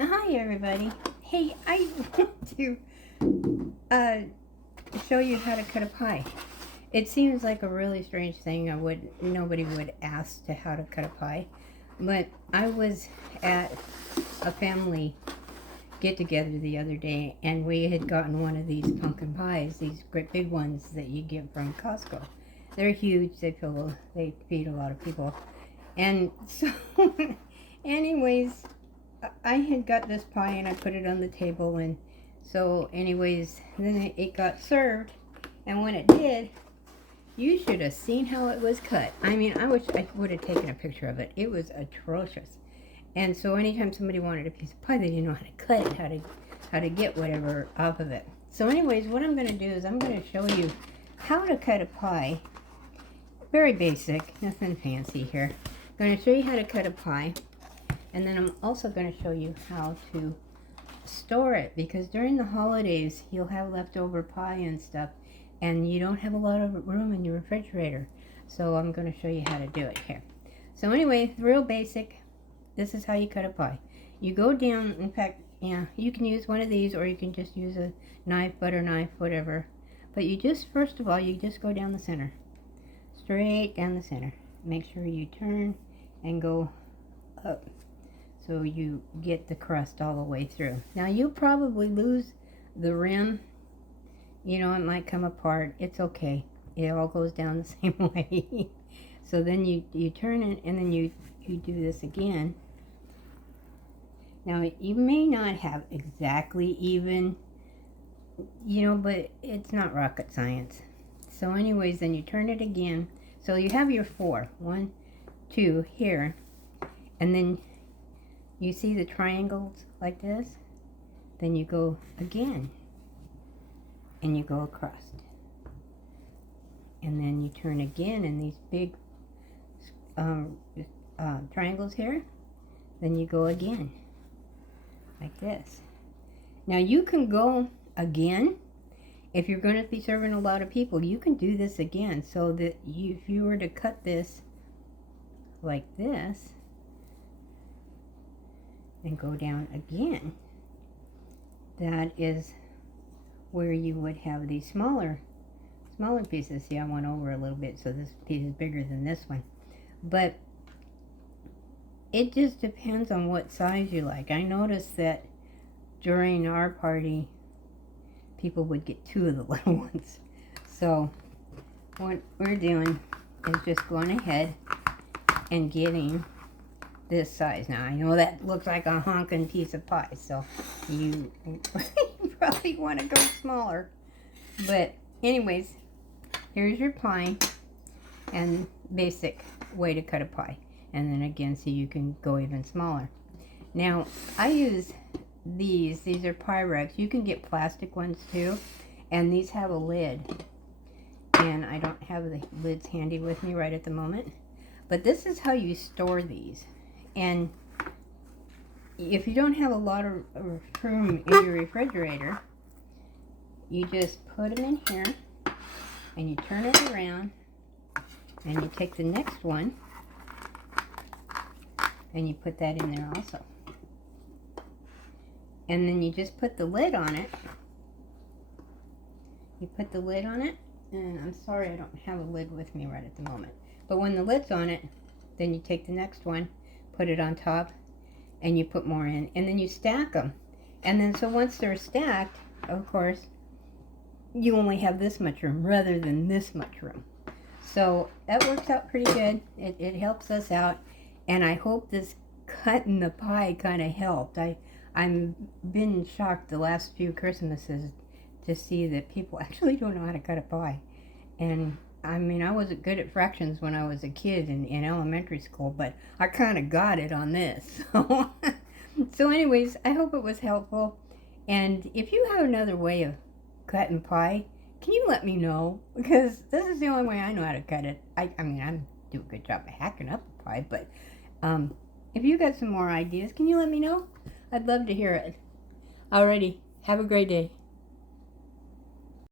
Hi everybody. Hey, I want to uh, show you how to cut a pie. It seems like a really strange thing. Nobody would ask to how to cut a pie, but I was at a family get together the other day, and we had gotten one of these pumpkin pies, these great big ones that you get from Costco. They're huge. They feed a lot of people, and so, anyways, I had got this pie and I put it on the table, and so anyways, then it got served, and when it did, you should have seen how it was cut. I mean, I wish I would have taken a picture of it. It was atrocious. And so anytime somebody wanted a piece of pie, they didn't know how to cut it, how to get whatever off of it. So anyways, what I'm going to do is I'm going to show you how to cut a pie. Very basic, nothing fancy here. I'm going to show you how to cut a pie. And then I'm also going to show you how to store it, because during the holidays you'll have leftover pie and stuff, and you don't have a lot of room in your refrigerator. So I'm going to show you how to do it here. So anyway, real basic. This is how you cut a pie. You go down, in fact, yeah, you can use one of these, or you can just use a knife, butter knife, whatever. But you just, first of all, you just go down the center. Straight down the center. Make sure you turn and go up, so you get the crust all the way through. Now you'll probably lose the rim. You know, it might come apart. It's okay. It all goes down the same way. So then you turn it, and then you do this again. Now you may not have exactly even, but it's not rocket science. So anyways, then you turn it again. So you have your four. 1, 2 here. And then you see the triangles like this? Then you go again, and you go across. And then you turn again in these big triangles here. Then you go again, like this. Now you can go again. If you're going to be serving a lot of people, you can do this again, so that if you were to cut this like this, and go down again, that is where you would have these smaller pieces. See, I went over a little bit, so this piece is bigger than this one. But it just depends on what size you like. I noticed that during our party, people would get 2 of the little ones. So what we're doing is just going ahead and getting this size. Now I know that looks like a honking piece of pie, so you probably want to go smaller. But anyways, here's your pie, and basic way to cut a pie. And then again, so you can go even smaller. Now I use these are Pyrex. You can get plastic ones too, and these have a lid, and I don't have the lids handy with me right at the moment. But this is how you store these. And if you don't have a lot of room in your refrigerator, you just put them in here, and you turn it around, and you take the next one, and you put that in there also. And then you just put the lid on it. You put the lid on it, and I'm sorry I don't have a lid with me right at the moment. But when the lid's on it, then you take the next one, put it on top, and you put more in, and then you stack them. And then so once they're stacked, of course, you only have this much room rather than this much room. So that works out pretty good. It helps us out, and I hope this cutting the pie kind of helped. I'm been shocked the last few Christmases to see that people actually don't know how to cut a pie. And I mean, I wasn't good at fractions when I was a kid in elementary school, but I kind of got it on this. So anyways, I hope it was helpful. And if you have another way of cutting pie, can you let me know? Because this is the only way I know how to cut it. I mean, I do a good job of hacking up a pie, but if you got some more ideas, can you let me know? I'd love to hear it. Alrighty, have a great day.